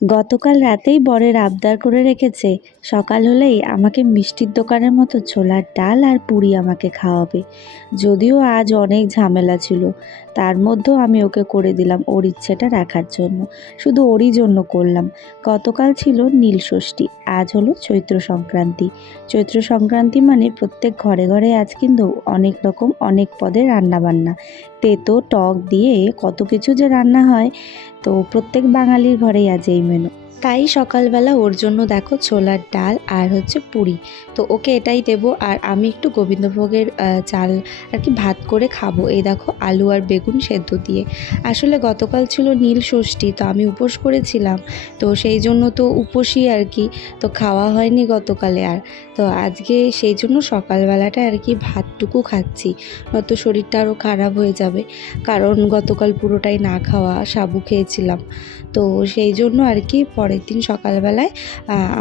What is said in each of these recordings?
গতকাল রাতেই বরের আবদার করে রেখেছে, সকাল হলেই আমাকে মিষ্টির দোকানের মতো ছোলার ডাল আর পুরি আমাকে খাওয়াবে। যদিও আজ অনেক ঝামেলা ছিল, তার মধ্যেও আমি ওকে করে দিলাম ওর ইচ্ছেটা রাখার জন্য। শুধু ওরই জন্য করলাম। গতকাল ছিল নীল ষষ্ঠী, আজ হলো চৈত্র সংক্রান্তি। চৈত্র সংক্রান্তি মানে প্রত্যেক ঘরে ঘরে আজ কিন্তু অনেক রকম অনেক পদের রান্নাবান্না। তেতো, টক দিয়ে কত কিছু যে রান্না হয় তো প্রত্যেক বাঙালির ঘরেই আজ এই মেনু তাই সকালবেলা ওর জন্য দেখো ছোলার ডাল আর হচ্ছে পুরি। তো ওকে এটাই দেবো আর আমি একটু গোবিন্দভোগের চাল আর কি ভাত করে খাব। এই দেখো আলু আর বেগুন সেদ্ধ দিয়ে। আসলে গতকাল ছিল নীল ষষ্ঠী, তো আমি উপোস করেছিলাম। তো সেই জন্য তো উপোসই আর কি। তো খাওয়া হয়নি গতকালে আর। তো আজকে সেই জন্য সকালবেলাটা আর কি ভাতটুকু খাচ্ছি। নয়তো শরীরটা আরও খারাপ হয়ে যাবে। কারণ গতকাল পুরোটাই না খাওয়া সাবু খেয়েছিলাম। তো সেই জন্য আর কি পরের দিন সকালবেলায়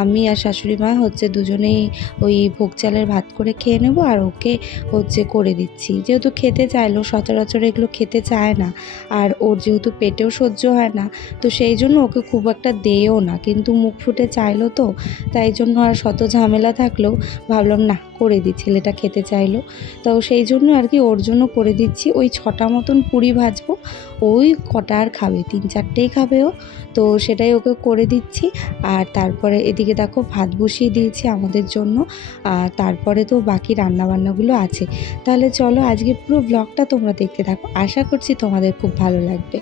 আমি আর শাশুড়ি মা হচ্ছে দুজনেই ওই ভোগ চালের ভাত করে খেয়ে নেব আর ওকে হচ্ছে করে দিচ্ছি। যেহেতু খেতে চাইলো সচরাচর এগুলো খেতে চায় না। আর ওর যেহেতু পেটেও সহ্য হয় না, তো সেই জন্য ওকে খুব একটা দেও না। কিন্তু মুখ ফুটে চাইলো তো, তাই জন্য আর শত ঝামেলা থাকলেও ভাবলাম, না, করে দিই, ছেলেটা খেতে চাইলো। তো সেই জন্য আর কি ওর জন্য করে দিচ্ছি। ওই ছটা মতন পুরি ভাজবো, ওই কটা আর খাবে, তিন চারটেই খাবে ও। তো সেটাই ওকে করে দিচ্ছি। আর তারপরে এদিকে দেখো ভাত বসিয়ে দিয়েছি আমাদের জন্য। আর তারপরে তো বাকি রান্নাবান্নাগুলো আছে। তাহলে চলো আজকে পুরো ব্লগটা তোমরা দেখতে থাকো। আশা করছি তোমাদের খুব ভালো লাগবে।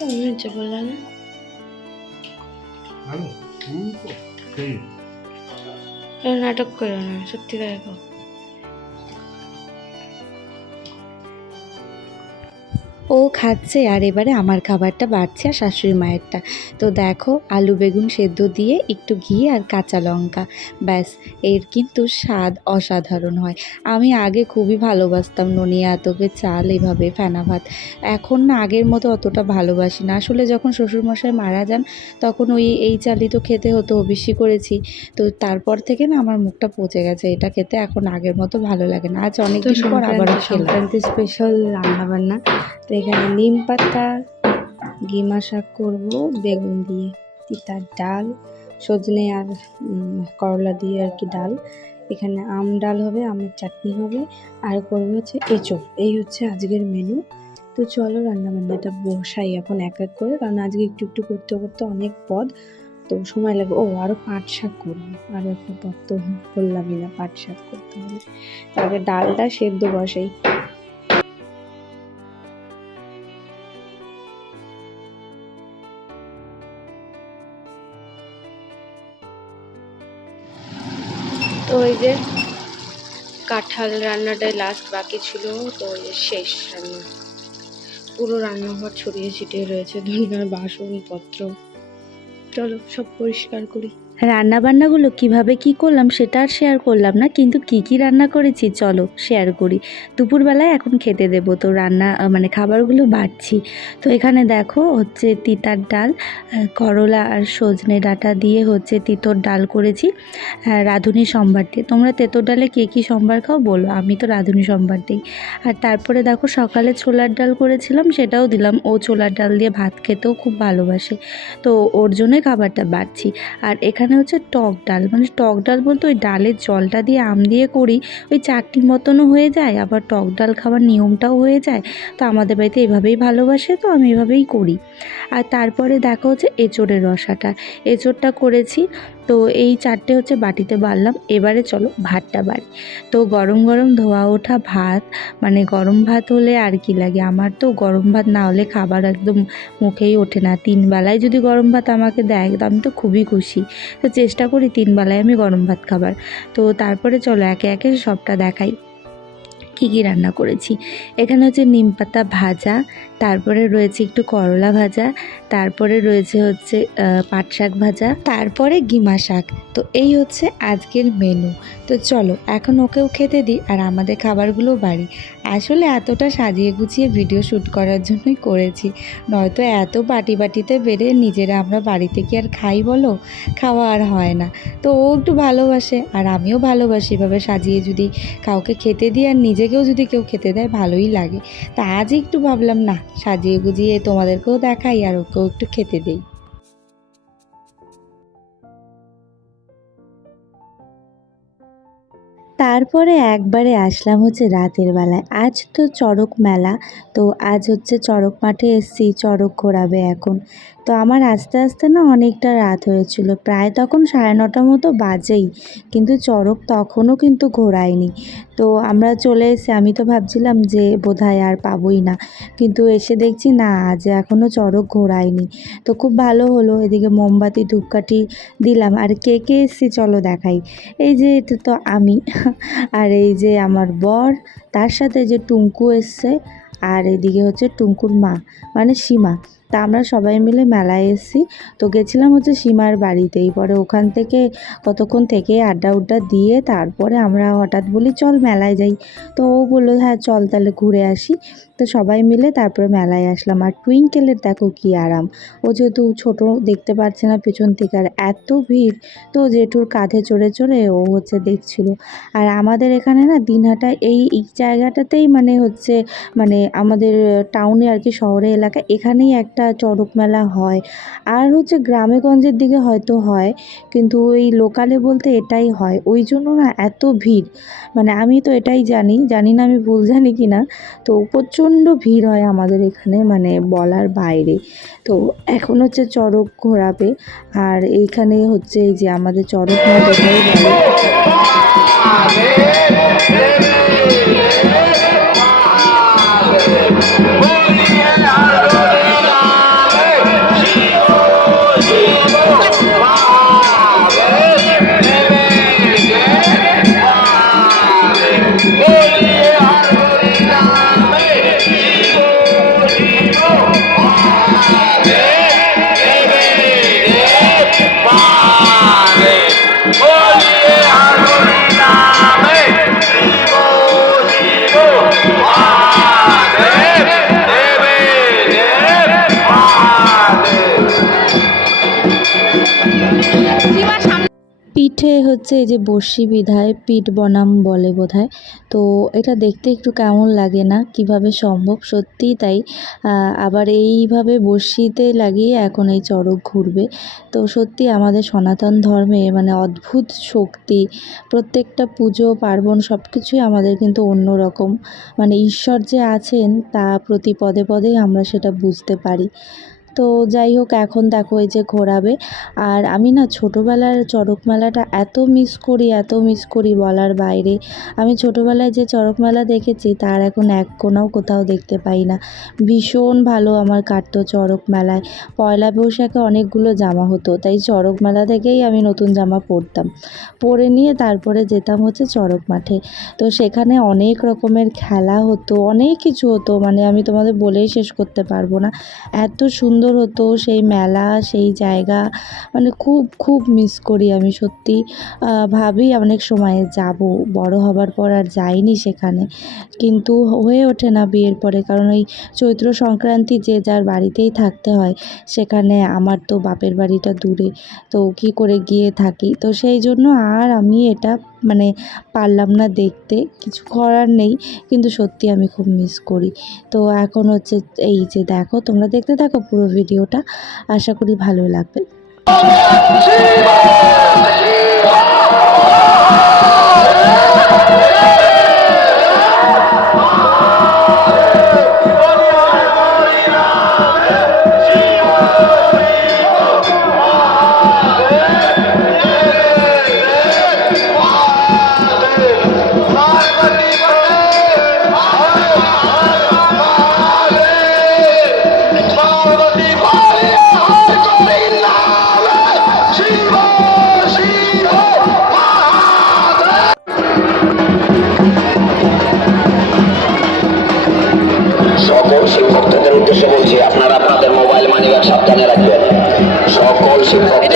কেমন বললাম। নাটক করো না সত্যি দেখো ও খাচ্ছে আর এবারে আমার খাবারটা বাড়ছে আর শাশুড়ি মায়েরটা। তো দেখো আলু বেগুন সেদ্ধ দিয়ে একটু ঘি আর কাঁচা লঙ্কা। ব্যাস এর কিন্তু স্বাদ অসাধারণ হয়। আমি আগে খুবই ভালোবাসতাম ননিয়া আতপের চাল এভাবে ফেনা ভাত। এখন না আগের মতো অতটা ভালোবাসি না। আসলে যখন শ্বশুরমশাই মারা যান তখন ওই এই চালই তো খেতে হতো বেশি করেছি। তো তারপর থেকে না আমার মুখটা পচে গেছে। এটা খেতে এখন আগের মতো ভালো লাগে না। আজ অনেক দিন পর আবারও সংক্রান্তি স্পেশাল রান্না বান্না তো এখানে নিম পাতা গিমা শাক করব, বেগুন দিয়ে তিতার ডাল, সজনে আর করলা দিয়ে আর কি ডাল। এখানে আম ডাল হবে, আমের চাটনি হবে, আর করব হচ্ছে এঁচোড় এই হচ্ছে আজকের মেনু তো চলো রান্না বান্নাটা বসাই এখন এক এক করে, কারণ আজকে একটু একটু করতে করতে অনেক পদ। তো সময় লাগবে। ও আরও পাট শাক করব। আরও একটা পদ তো বললামই না, পাট শাক করতে হবে। তারপরে ডালটা সেদ্ধ বসাই। যে কাঁঠাল রান্নাটাই লাস্ট বাকি ছিল, তো শেষ রান্না। পুরো রান্নাঘর ছড়িয়ে ছিটিয়ে রয়েছে ধনিয়ার বাসনপত্র। চলো, সব পরিষ্কার করি। রান্না বান্নাগুলো কীভাবে কি করলাম সেটা আর শেয়ার করলাম না, কিন্তু কি কি রান্না করেছি চলো শেয়ার করি। দুপুরবেলায় এখন খেতে দেব তো রান্না মানে খাবারগুলো বাড়ছি। তো এখানে দেখো হচ্ছে তিতার ডাল করলা আর সজনে ডাঁটা দিয়ে হচ্ছে তিতর ডাল করেছি রাঁধুনি সম্বার দিয়ে। তোমরা তেতর ডালে কে কী সম্বার খাও বলো, আমি তো রাঁধুনি সম্বার দিই। আর তারপরে দেখো সকালে ছোলার ডাল করেছিলাম, সেটাও দিলাম। ও ছোলার ডাল দিয়ে ভাত খেতেও খুব ভালোবাসে। তো ওর জন্যই খাবারটা বাড়ছি। আর এখানে হচ্ছে টক ডাল। মানে টক ডাল বলতে ওই ডালের জলটা দিয়ে আম দিয়ে করি, ওই চাটনি মতনও হয়ে যায়, আবার টক ডাল খাওয়ার নিয়মটাও হয়ে যায়। তো আমাদের বাড়িতে এভাবেই ভালোবাসে, তো আমি এভাবেই করি। আর তারপরে দেখা হচ্ছে এঁচোড়ের রসাটা। এঁচোড়টা করেছি তো এই চারটে হচ্ছে বাটিতে বাড়লাম। এবারে চলো ভাতটা বাড়ি। তো গরম গরম ধোয়া ওঠা ভাত মানে গরম ভাত হলে আর কি লাগে? আমার তো গরম ভাত না হলে খাবার একদম মুখেই ওঠে না। তিন বেলায় যদি গরম ভাত আমাকে দেয় আমি তো খুবই খুশি। তো চেষ্টা করি তিন বেলায় আমি গরম ভাত খাবার। তো তারপরে চলো একে একে সবটা দেখাই। কী কী রান্না করেছি। এখানে হচ্ছে নিম পাতা ভাজা, তারপরে রয়েছে একটু করলা ভাজা, তারপরে রয়েছে হচ্ছে পাট শাক ভাজা, তারপরে গিমা শাক। তো এই হচ্ছে আজকের মেনু তো চলো, এখন ওকেও খেতে দিই আর আমাদের খাবারগুলো বাড়ি। আসলে এতটা সাজিয়ে গুছিয়ে ভিডিও শ্যুট করার জন্যই করেছি। নয়তো এত বাটি বাটিতে বেড়ে নিজেরা আমরা বাড়িতে কি আর খাই বলো? খাওয়া আর হয় না। তো ও একটু ভালোবাসে আর আমিও ভালোবাসি এভাবে সাজিয়ে যদি কাউকে খেতে দিই আর নিজেকেও যদি কেউ খেতে দেয়, ভালোই লাগে। তা আজ একটু ভাবলাম, না, সাজিয়ে গুজিয়ে তোমাদেরকেও দেখাই আর ওকেও একটু খেতে দেই। তারপরে একবারে আসলাম হচ্ছে রাতের বেলায়। আজ তো চড়ক মেলা, তো আজ হচ্ছে চড়ক মাঠে এসছি, চড়ক ঘোরাবে এখন। তো আমার আস্তে আস্তে না অনেকটা রাত হয়েছিল। প্রায় তখন সাড়ে নটার মতো বাজেই, কিন্তু চড়ক তখনও কিন্তু ঘোরায়নি। তো আমরা চলে এসে, আমি তো ভাবছিলাম যে বোধহয় আর পাবোই না। কিন্তু এসে দেখছি না, আজ এখনও চড়ক ঘোরায়নি। তো খুব ভালো হলো, এদিকে মোমবাতি, ধূপকাঠি দিলাম। আর কে কে এসছি চলো দেখাই। এই যে এটা তো আমি, আর এই যে আমার বর, তার সাথে যে টুঙ্কু এসছে, আর এদিকে হচ্ছে টুঙ্কুর মা মানে সীমা। তা আমরা সবাই মিলে মেলায় এসেছি। তো গেছিলাম হচ্ছে সীমার বাড়িতেই পরে ওখান থেকে কতক্ষণ থেকে আড্ডা উড্ডা দিয়ে তারপরে আমরা হঠাৎ বলি, চল মেলায় যাই। তো ও বলল হ্যাঁ চল তাহলে ঘুরে আসি। তো সবাই মিলে তারপরে মেলায় আসলাম। আর টুইঙ্কেলের দেখো কি আরাম। ও যেহেতু ছোটো, দেখতে পাচ্ছে না পেছন থেকে। আর এত ভিড়, তো জেঠুর কাঁধে চড়ে চড়ে ও হচ্ছে দেখছিল। আর আমাদের এখানে না দিনহাটা, এই জায়গাটাতেই মানে হচ্ছে মানে আমাদের টাউনে আর কি শহরে এলাকা এখানেই একটা চড়ক মেলা হয়। আর হচ্ছে গ্রামেগঞ্জের দিকে হয়তো হয়, কিন্তু ওই লোকালে বলতে এটাই হয়। ওই জন্য না এত ভিড়। মানে আমি তো এটাই জানি। জানি না আমি ভুল জানি কি না তো প্রচণ্ড ভিড় হয় আমাদের এখানে মানে বলার বাইরে। তো এখন হচ্ছে চড়ক ঘোরাবে, আর এইখানে হচ্ছে এই যে আমাদের চড়ক মাঠ হচ্ছে এই যে বর্ষি বিধায় পিঠ বনাম বলে বোধহয়। তো এটা দেখতে একটু কেমন লাগে না? কীভাবে সম্ভব? সত্যিই তাই। আবার এইভাবে বর্ষিতে লাগিয়ে এখন এই চড়ক ঘুরবে। তো সত্যি আমাদের সনাতন ধর্মে মানে অদ্ভুত শক্তি, প্রত্যেকটা পুজো, পার্বণ সব কিছুই আমাদের কিন্তু অন্য রকম মানে ঈশ্বর যে আছেন, তা প্রতি পদে পদেই আমরা সেটা বুঝতে পারি। তো যাই হোক, এখন দেখো এই যে ঘোরাবে। আর আমি না ছোটোবেলার চড়ক মেলাটা এত মিস করি, এত মিস করি বলার বাইরে। আমি ছোটোবেলায় যে চড়ক মেলা দেখেছি, তার এখন এক কোনাও কোথাও দেখতে পাই না। ভীষণ ভালো আমার কাটতো চড়ক মেলায় পয়লা বৈশাখে অনেকগুলো জামা হতো, তাই চড়ক মেলা থেকেই আমি নতুন জামা পরতাম। পরে নিয়ে তারপরে যেতাম হচ্ছে চড়ক মাঠে। তো সেখানে অনেক রকমের খেলা হতো, অনেক কিছু হতো মানে আমি তোমাদের বলেই শেষ করতে পারব না। এত সুন্দর হতো, সেই মেলা, সেই জায়গা। মানে খুব খুব মিস করি আমি সত্যি। ভাবি অনেক সময় যাব। বড় হবার পর আর যাইনি সেখানে। কিন্তু হয়ে ওঠে না বিয়ের পরে। কারণ ওই চৈত্র সংক্রান্তি যে যার বাড়িতেই থাকতে হয়, সেখানে আমার তো বাপের বাড়িটা দূরে। তো কী করে গিয়ে থাকি? তো সেই জন্য আর আমি এটা মানে পারলাম না দেখতে কিছু করার নেই কিন্তু সত্যি আমি খুব মিস করি তো এখন হচ্ছে এই যে দেখো তোমরা দেখতে থাকো পুরো ভিডিওটা আশা করি ভালো লাগবে Thank.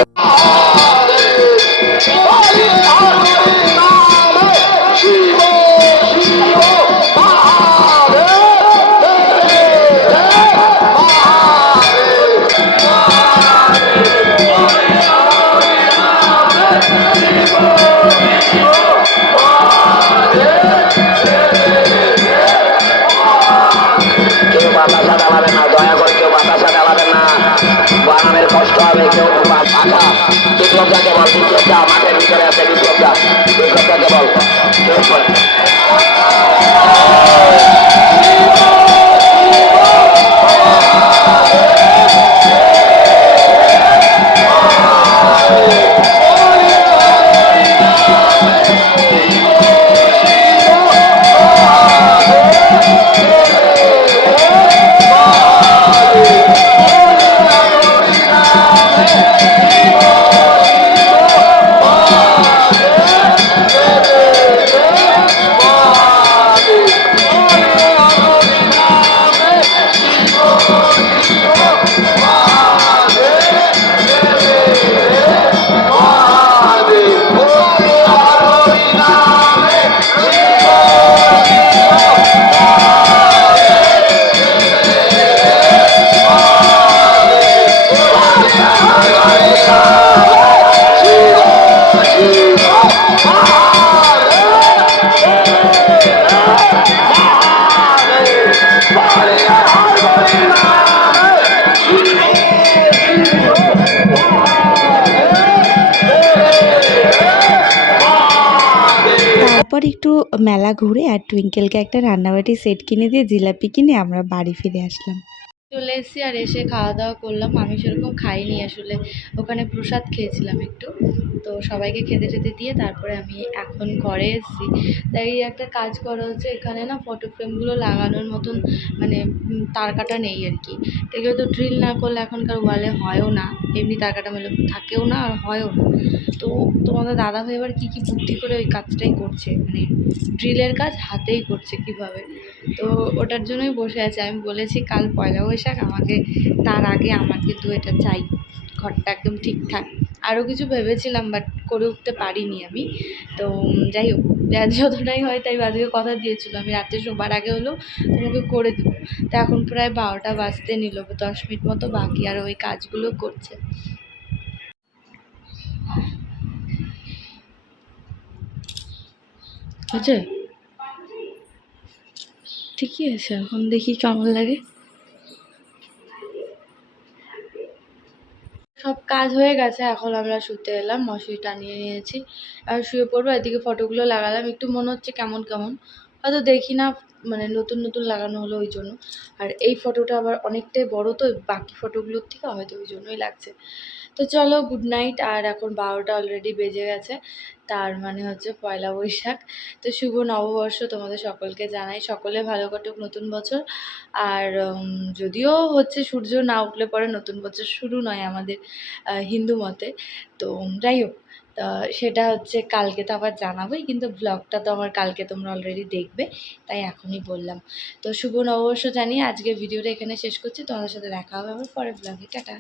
বিক্রমদা কেবল বিক্রমদা মাঠের ভিতরে আছে বিক্রমদা বিক্রমদা কেবল মেলা ঘুরে আর টুইঙ্কেলকে একটা রান্নাবাটি সেট কিনে দিয়ে জিলাপি কিনে আমরা বাড়ি ফিরে আসলাম। চলে এসেছি আর এসে খাওয়া দাওয়া করলাম। আমি সেরকম খাইনি আসলে। ওখানে প্রসাদ খেয়েছিলাম একটু। তো সবাইকে খেতে টেতে দিয়ে তারপরে আমি এখন ঘরে এসেছি। তাই একটা কাজ করা হচ্ছে, এখানে না ফটো ফ্রেমগুলো লাগানোর মতন মানে তার কাটা নেই আর কি। এগুলো তো ড্রিল না করলে এখনকার ওয়ালে হয়ও না। এমনি তার কাটা মেলে থাকেও না আর হয়ও না। তো তোমাদের দাদাভাই এবার কী কী বুদ্ধি করে ওই কাজটাই করছে? মানে ড্রিলের কাজ হাতেই করছে কীভাবে? তো ওটার জন্যই বসে আছে। আমি বলেছি, কাল পয়লা বৈশাখ, আমাকে, তার আগে আমার কিন্তু এটা চাই। ঘরটা একদম ঠিকঠাক। আরও কিছু ভেবেছিলাম বাট করে উঠতে পারিনি আমি। তো যাই হোক যতটাই হয় তাই আজকে কথা দিয়েছিলো। আমি রাত্রে শোবার আগে হলেও তোমাকে করে দেবো। তো এখন প্রায় বারোটা বাজতে নিল, দশ মিনিট মতো বাকি, আর ওই কাজগুলো করছে। হয়েছে ঠিকই আছে, এখন দেখি কেমন লাগে। সব কাজ হয়ে গেছে, এখন আমরা শুতে এলাম, মশারি টানিয়ে নিয়েছি। আর শুয়ে পড়ব, এদিকে ফটোগুলো লাগালাম, একটু মনে হচ্ছে কেমন কেমন। হয়তো দেখি না মানে নতুন নতুন লাগানো হলো ওই জন্য। আর এই ফটোটা আবার অনেকটাই বড়, তো বাকি ফটোগুলোর থেকে হয়তো ওই জন্যই লাগছে। তো চলো গুড নাইট আর এখন বারোটা অলরেডি বেজে গেছে, তার মানে হচ্ছে পয়লা বৈশাখ। তো শুভ নববর্ষ তোমাদের সকলকে জানাই, সকলে ভালো কাটুক নতুন বছর। আর যদিও হচ্ছে সূর্য না উঠলে পরে নতুন বছর শুরু নয় আমাদের হিন্দু মতে। তো যাই হোক, তা সেটা হচ্ছে কালকে তো আবার জানাবোই, কিন্তু ব্লগটা তো আমার কালকে তোমরা অলরেডি দেখবে, তাই এখনই বললাম। তো শুভ নববর্ষ জানিয়ে আজকে ভিডিওটা এখানে শেষ করছি, তোমাদের সাথে দেখা হবে আবার পরের ব্লগে টাটা।